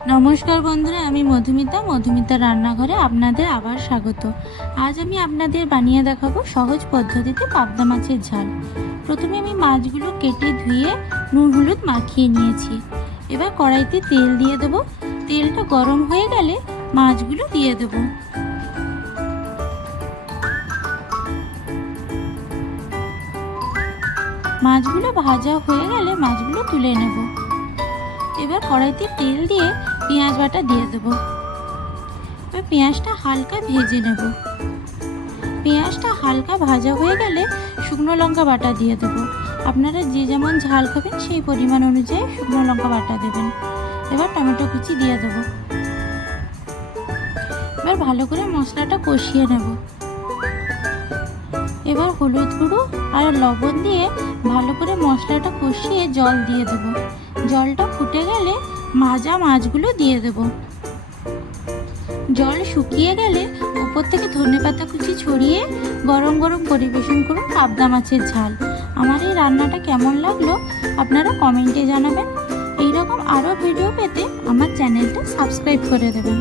নমস্কার বন্ধুরা, আমি মধুমিতা রান্নাঘরে আপনাদের আবার স্বাগত। আজ আমি আপনাদের বানিয়ে দেখাবো সহজ পদ্ধতিতে পাবদা মাছের ঝাল। প্রথমে আমি মাছগুলো কেটে ধুয়ে নুন হলুদ মাখিয়ে নিয়েছি। এবার কড়াইতে তেল দিয়ে দেবো। তেলটা গরম হয়ে গেলে মাছগুলো দিয়ে দেবো। মাছগুলো ভাজা হয়ে গেলে মাছগুলো তুলে নেব। এবার কড়াইতে তেল দিয়ে পেঁয়াজ বাটা দিয়ে দেবো। এবার পেঁয়াজটা হালকা ভেজে নেব। পেঁয়াজটা হালকা ভাজা হয়ে গেলে শুকনো লঙ্কা বাটা দিয়ে দেবো। আপনারা যে যেমন ঝাল খাবেন সেই পরিমাণ অনুযায়ী শুকনো লঙ্কা বাটা দেবেন। এবার টমেটো কুচি দিয়ে দেবো। এবার ভালো করে মশলাটা কষিয়ে নেব। এবার হলুদ গুঁড়ো আর লবণ দিয়ে ভালো করে মশলাটা কষিয়ে জল দিয়ে দেব। জলটা ফুটে গেলে ভাজা মাছগুলো দিয়ে দেব। জল শুকিয়ে গেলে উপর থেকে ধনেপাতা কুচি ছড়িয়ে গরম গরম পরিবেশন করুন পাবদা মাছের ঝাল। আমার এই রান্নাটা কেমন লাগলো আপনারা কমেন্টে জানাবেন। এইরকম আরও ভিডিও পেতে আমার চ্যানেলটা সাবস্ক্রাইব করে দেবেন।